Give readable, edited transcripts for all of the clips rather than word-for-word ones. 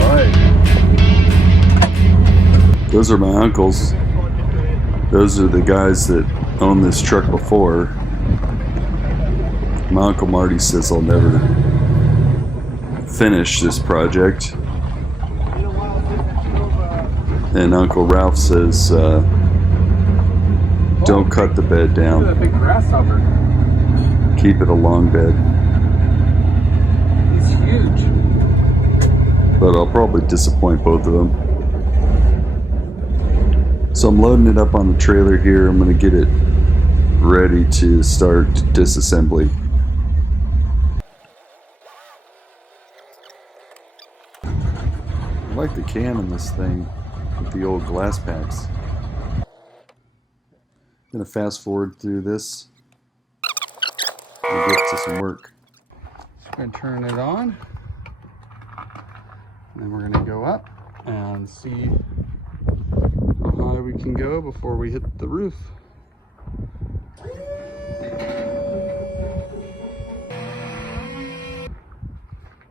Alright. Those are my uncles. Those are the guys that owned this truck before. My Uncle Marty says I'll never finish this project. And Uncle Ralph says don't cut the bed down. Look at that big grasshopper. Keep it a long bed. He's huge. But I'll probably disappoint both of them. So I'm loading it up on the trailer here. I'm going to get it ready to start disassembly. I like the can in this thing with the old glass packs. I'm going to fast forward through this and get to some work. Just going to turn it on. And then we're going to go up and see how high we can go before we hit the roof.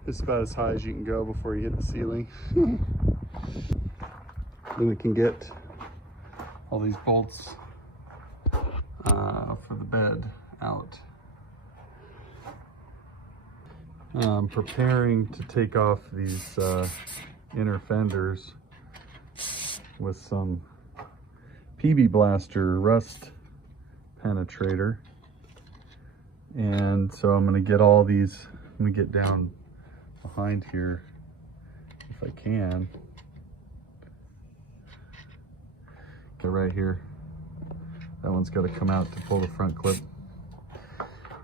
It's about as high as you can go before you hit the ceiling. Then we can get all these bolts for the bed out. I'm preparing to take off these inner fenders with some PB Blaster rust penetrator. And so I'm going to get all these, I'm going to get down behind here if I can. Get right here. That one's got to come out to pull the front clip.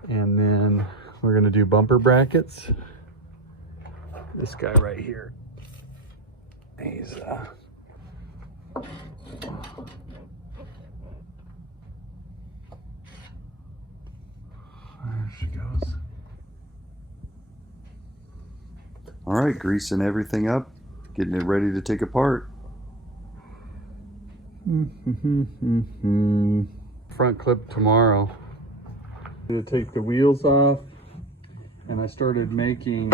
And then we're going to do bumper brackets. This guy right here. He's there she goes. All right, greasing everything up, getting it ready to take apart. Front clip tomorrow. I'm going to take the wheels off, and I started making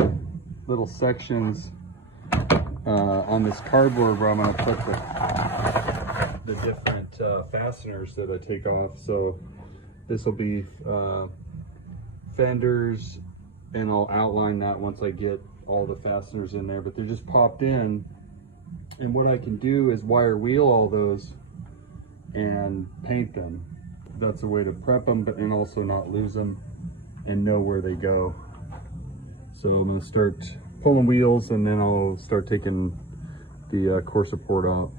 little sections on this cardboard where I'm going to put the different fasteners that I take off. So this will be fenders, and I'll outline that once I get all the fasteners in there, but they're just popped in. And what I can do is wire wheel all those and paint them. That's a way to prep them, but and also not lose them and know where they go. So I'm going to start pulling wheels, and then I'll start taking the core support out.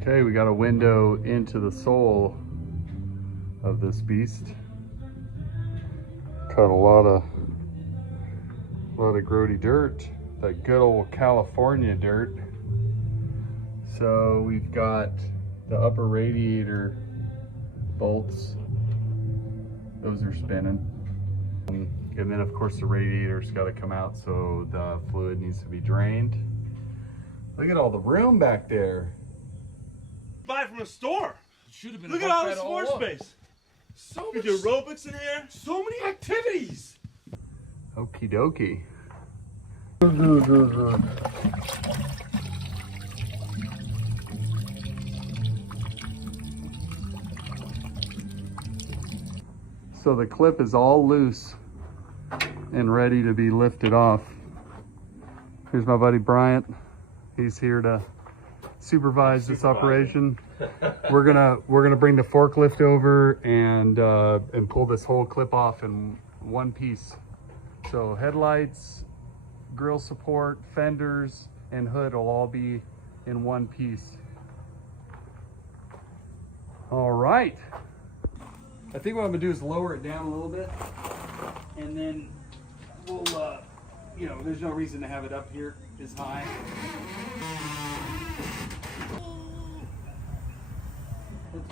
Okay, we got a window into the sole of this beast. Cut a lot of grody dirt, that good old California dirt. So we've got the upper radiator bolts. Those are spinning. And then of course the radiator's got to come out, so the fluid needs to be drained. Look at all the room back there. Buy from a store. Should have been. Look at all this floor space. So We much, do aerobics in here. so many activities. Okie dokie. So the clip is all loose and ready to be lifted off. Here's my buddy Bryant. He's here to supervise this operation. We're gonna bring the forklift over and pull this whole clip off in one piece. So headlights, grill support, fenders, and hood will all be in one piece. All right. I think what I'm gonna do is lower it down a little bit, and then we'll, you know, there's no reason to have it up here as high.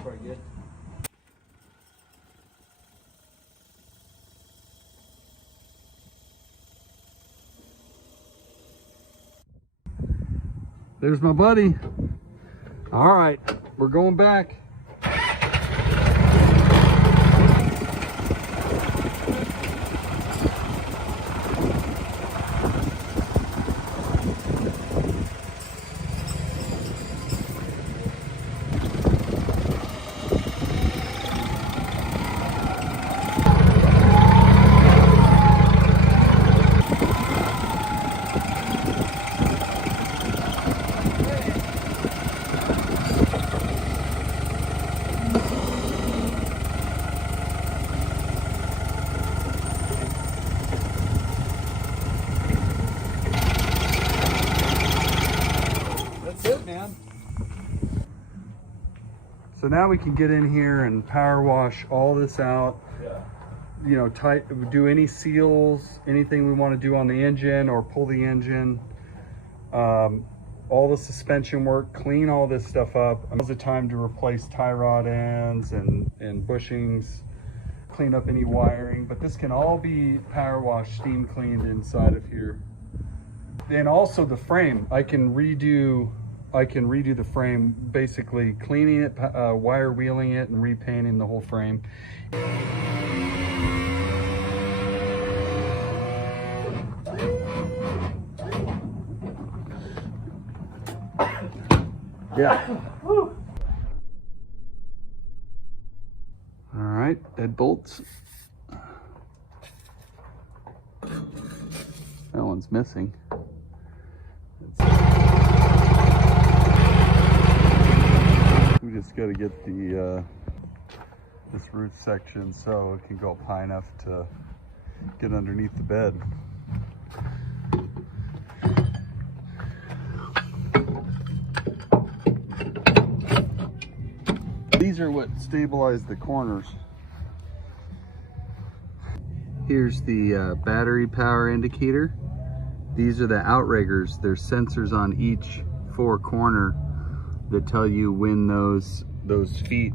probably good. There's my buddy. All right, we're going back. That's it, man. So now we can get in here and power wash all this out. You know, do any seals, anything we want to do on the engine or pull the engine. All the suspension work, clean all this stuff up. Now's the time to replace tie rod ends and bushings, clean up any wiring, but this can all be power washed, steam cleaned inside of here. And also the frame, I can redo the frame, basically cleaning it, wire wheeling it, and repainting the whole frame. Yeah. All right, dead bolts. That one's missing. We just got to get the this roof section so it can go up high enough to get underneath the bed. These are what stabilize the corners. Here's the battery power indicator. These are the outriggers. There's sensors on each four corner that tell you when those feet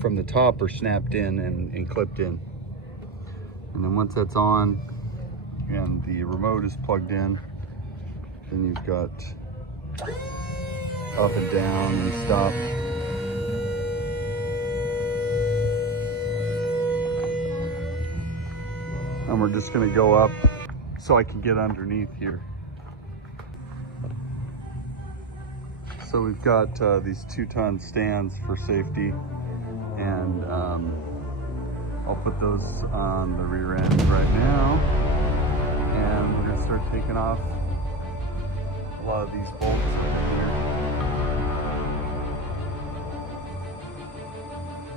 from the top are snapped in and clipped in. And then once that's on and the remote is plugged in, then you've got up and down and stop. And we're just gonna go up so I can get underneath here. So we've got these 2-ton stands for safety, and I'll put those on the rear end right now, and we're gonna start taking off a lot of these bolts over here.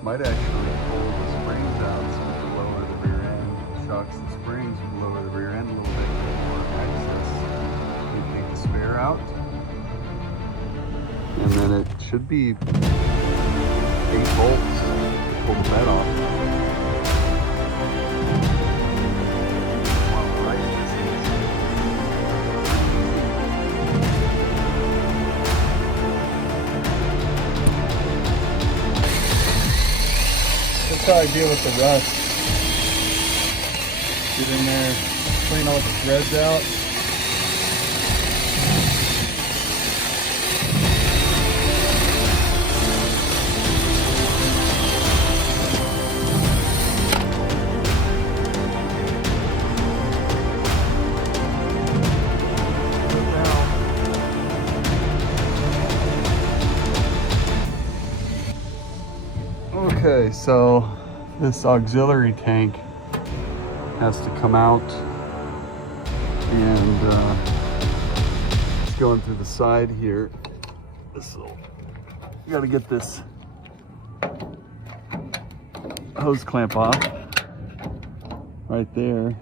Might actually pull the springs out so we can lower the rear end. Shocks and springs will lower the rear end a little bit, get more access. We take the spare out, and then it should be 8 bolts to pull the bed off. That's how I deal with the rust. Get in there, clean all the threads out. Okay, so this auxiliary tank has to come out, and it's going through the side here. You got to get this hose clamp off right there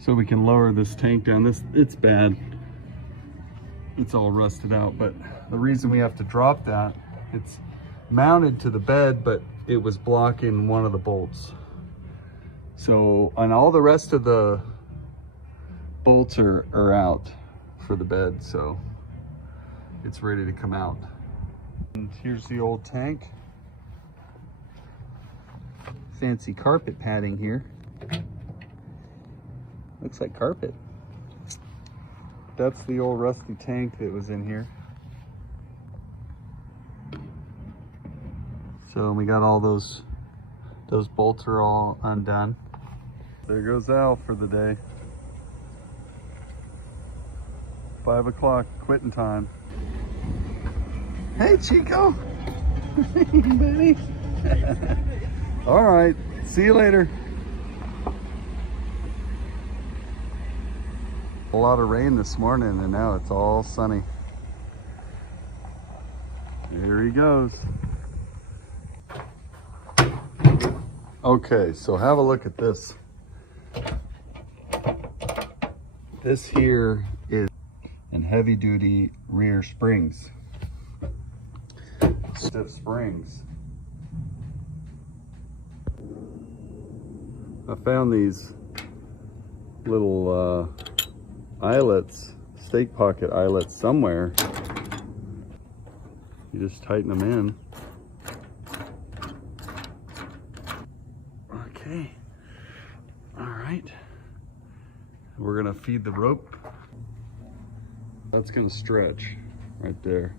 so we can lower this tank down. It's bad. It's all rusted out, but the reason we have to drop that, it's mounted to the bed, but it was blocking one of the bolts. So, and all the rest of the bolts are out for the bed, so it's ready to come out. And here's the old tank. Fancy carpet padding here. Looks like carpet. That's the old rusty tank that was in here. So we got all those bolts are all undone. There goes Al for the day. 5 o'clock, quitting time. Hey Chico. Hey buddy. All right, see you later. A lot of rain this morning and now it's all sunny. There he goes. Okay, so have a look at this. This here is in heavy duty rear springs. Stiff springs. I found these little eyelets, stake pocket eyelets somewhere. You just tighten them in. Okay. All right. We're gonna feed the rope. That's gonna stretch right there.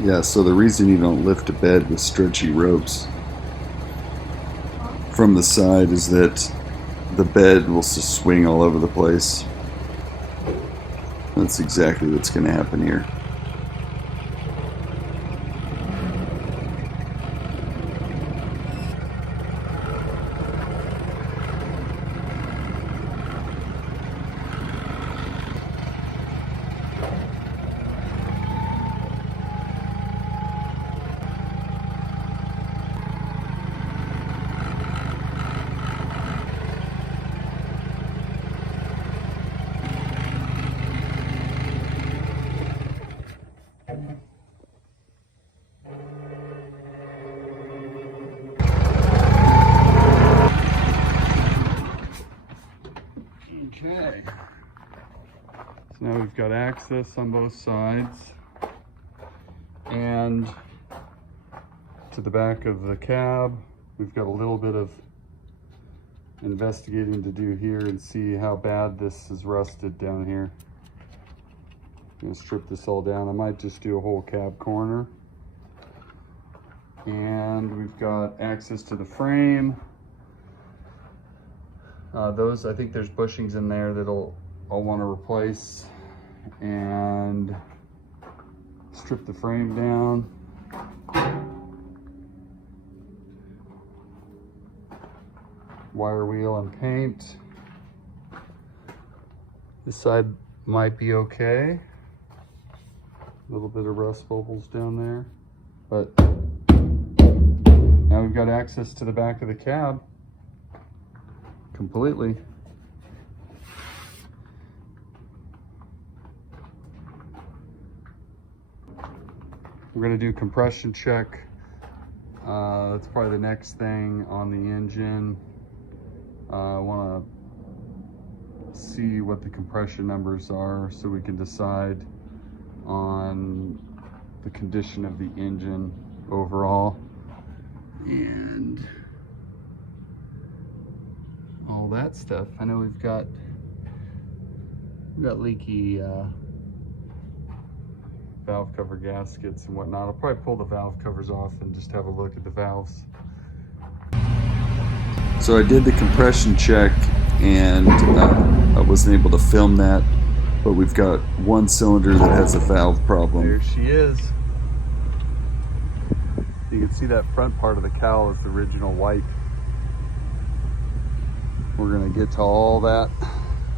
Yeah, so the reason you don't lift a bed with stretchy ropes from the side is that the bed will just swing all over the place. That's exactly what's going to happen here. Okay, so now we've got access on both sides and to the back of the cab. We've got a little bit of investigating to do here and see how bad this is rusted down here. I'm gonna strip this all down. I might just do a whole cab corner. And we've got access to the frame. I think there's bushings in there that'll I'll want to replace and strip the frame down. Wire wheel and paint. This side might be okay. A little bit of rust bubbles down there, but now we've got access to the back of the cab completely. We're going to do compression check. That's probably the next thing on the engine. I want to see what the compression numbers are so we can decide on the condition of the engine overall and all that stuff. I know we've got leaky valve cover gaskets and whatnot. I'll probably pull the valve covers off and just have a look at the valves. So I did the compression check and I wasn't able to film that, but we've got one cylinder that has a valve problem. There she is. You can see that front part of the cowl is the original white. We're gonna get to all that.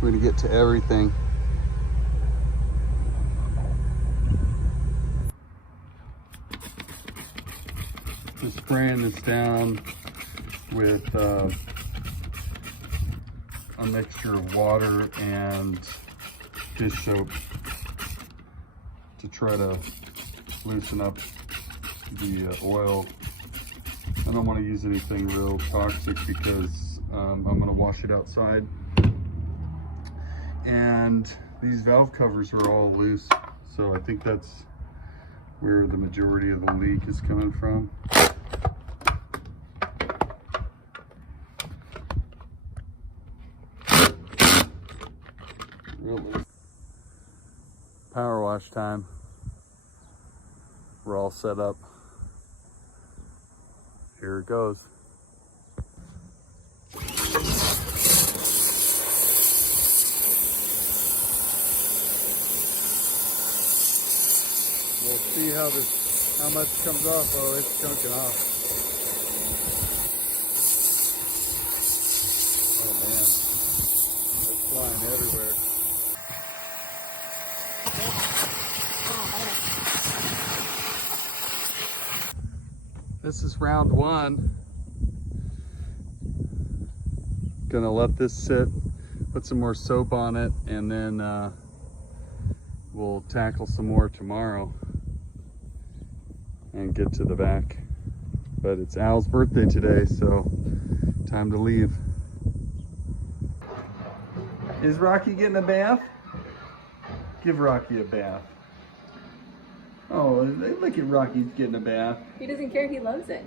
We're gonna get to everything. Just spraying this down with a mixture of water and dish soap to try to loosen up the oil. I don't want to use anything real toxic because I'm going to wash it outside. And these valve covers are all loose, so I think that's where the majority of the leak is coming from. Really. Power wash time. We're all set up. Here it goes. We'll see how much comes off. Oh, it's chunking off. Oh man, it's flying everywhere. This is round one. Gonna let this sit, put some more soap on it, and then we'll tackle some more tomorrow and get to the back. But it's Al's birthday today, so time to leave. Is Rocky getting a bath? Give Rocky a bath. Oh, look at Rocky getting a bath. He doesn't care, he loves it.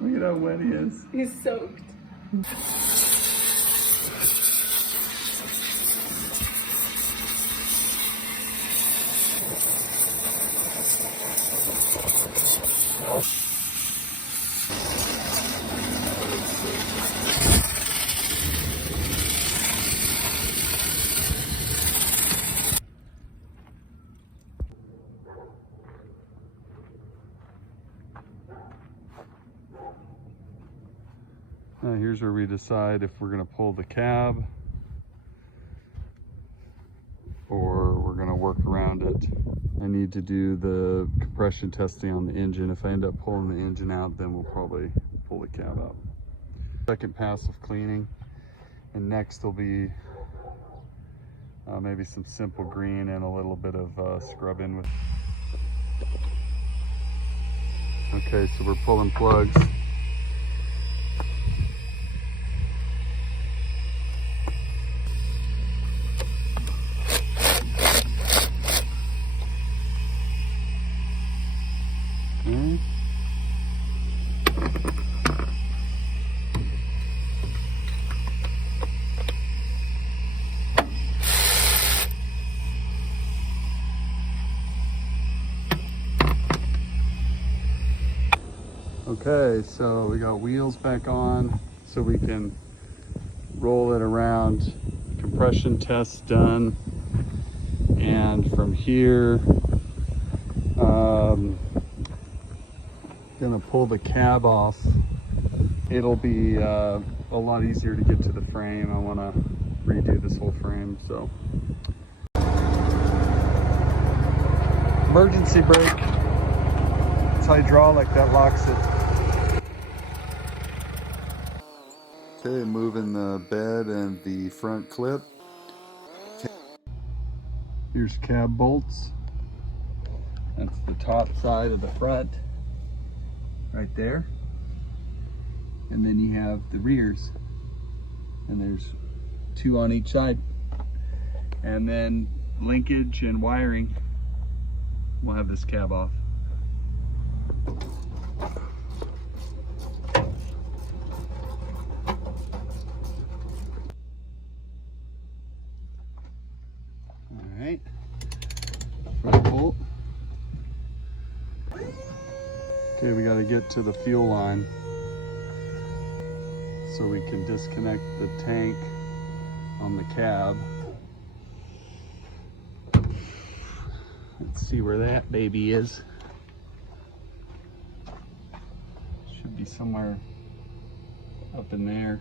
Look at how wet he is. He's soaked. Here's where we decide if we're going to pull the cab or we're going to work around it. I need to do the compression testing on the engine. If I end up pulling the engine out, then we'll probably pull the cab out. Second pass of cleaning, and next will be maybe some simple green and a little bit of scrubbing with. Okay, so we're pulling plugs. Okay, so we got wheels back on so we can roll it around. Compression test done. And from here, gonna pull the cab off. It'll be a lot easier to get to the frame. I wanna redo this whole frame, so. Emergency brake. It's hydraulic, that locks it. Okay, moving the bed and the front clip. Here's cab bolts. That's the top side of the front, right there. And then you have the rears, and there's two on each side. And then linkage and wiring. We'll have this cab off. Alright, front bolt. Okay, we got to get to the fuel line so we can disconnect the tank on the cab. Let's see where that baby is. Should be somewhere up in there.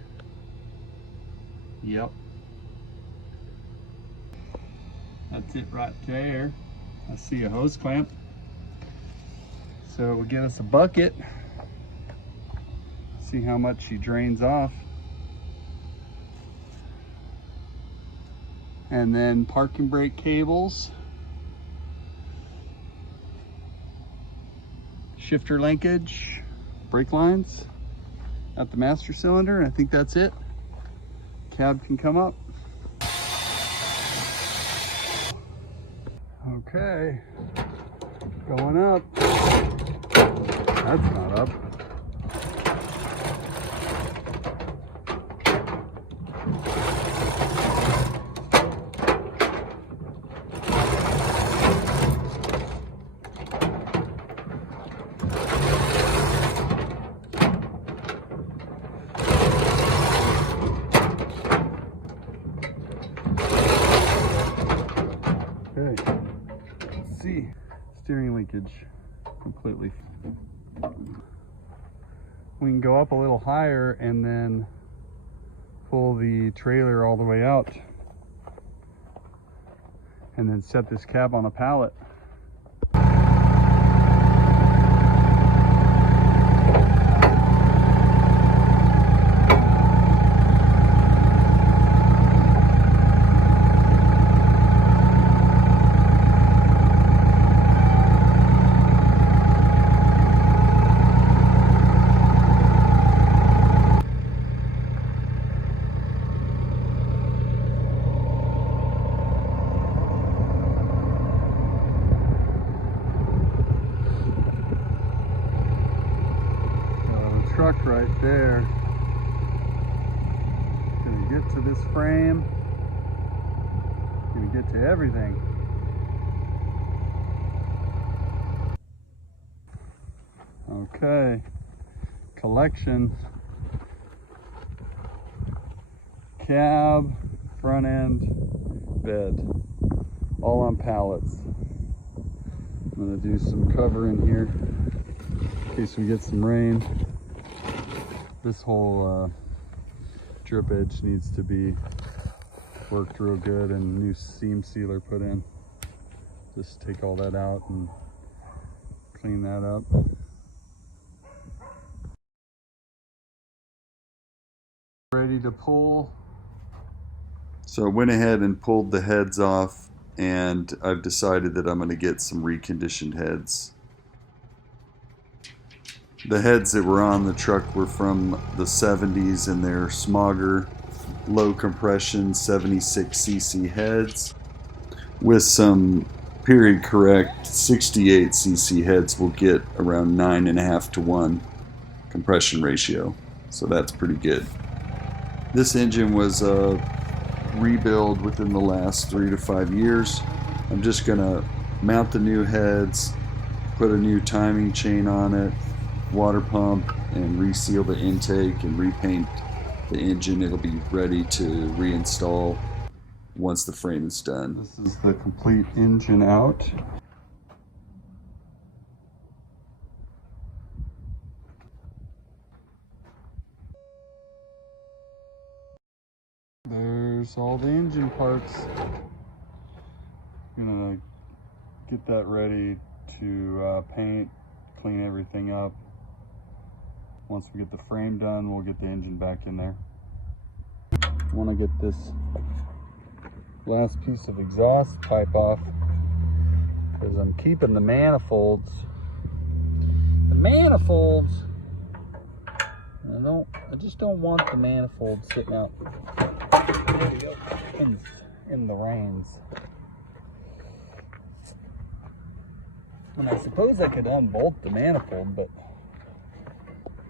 Yep. That's it right there. I see a hose clamp. So we'll get us a bucket. See how much she drains off. And then parking brake cables. shifter linkage, brake lines at the master cylinder. I think that's it. Cab can come up. Okay, going up. That's not up. Okay, let's see. Steering linkage completely. We can go up a little higher and then pull the trailer all the way out and then set this cab on a pallet. Truck right there. Gonna get to this frame. Gonna get to everything. Okay. Collection. Cab, front end, bed. All on pallets. I'm gonna do some covering here in case we get some rain. This whole drip edge needs to be worked real good and new seam sealer put in. Just take all that out and clean that up. Ready to pull. So I went ahead and pulled the heads off, and I've decided that I'm going to get some reconditioned heads. The heads that were on the truck were from the 70s, and they're Smogger low compression 76cc heads with some period correct 68cc heads. Will get around 9.5 to 1 compression ratio, so that's pretty good. This engine was a rebuild within the last 3 to 5 years. I'm just gonna mount the new heads, put a new timing chain on it, water pump, and reseal the intake and repaint the engine. It'll be ready to reinstall once the frame is done. This is the complete engine out. There's all the engine parts. I'm gonna get that ready to paint, clean everything up. Once we get the frame done, we'll get the engine back in there. I want to get this last piece of exhaust pipe off because I'm keeping the manifolds. The manifolds. I just don't want the manifolds sitting out in the rains. And I suppose I could unbolt the manifold, but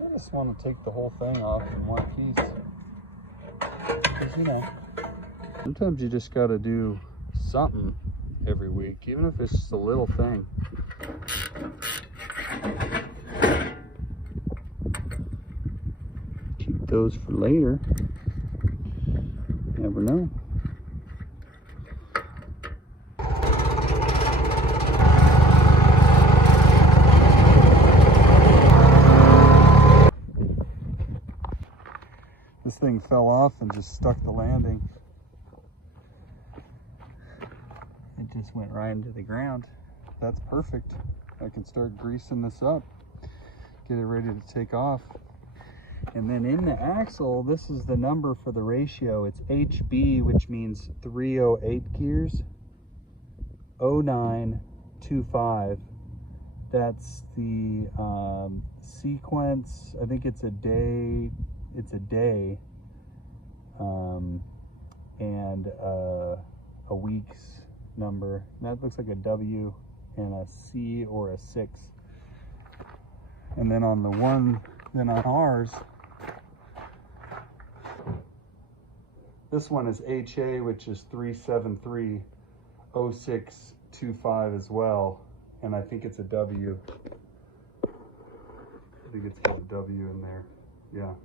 I just want to take the whole thing off in one piece. Because, you know, sometimes you just got to do something every week, even if it's just a little thing. Keep those for later. Never know. This thing fell off and just stuck the landing. It just went right into the ground. That's perfect. I can start greasing this up, get it ready to take off. And then in the axle, this is the number for the ratio. It's HB, which means 308 gears, 0925, That's the sequence. I think it's a day. It's a day, and a week's number. That looks like a W and a C or a 6. And then on the one, then on ours, this one is HA, which is 3730625 as well. And I think it's a W. I think it's got a W in there. Yeah.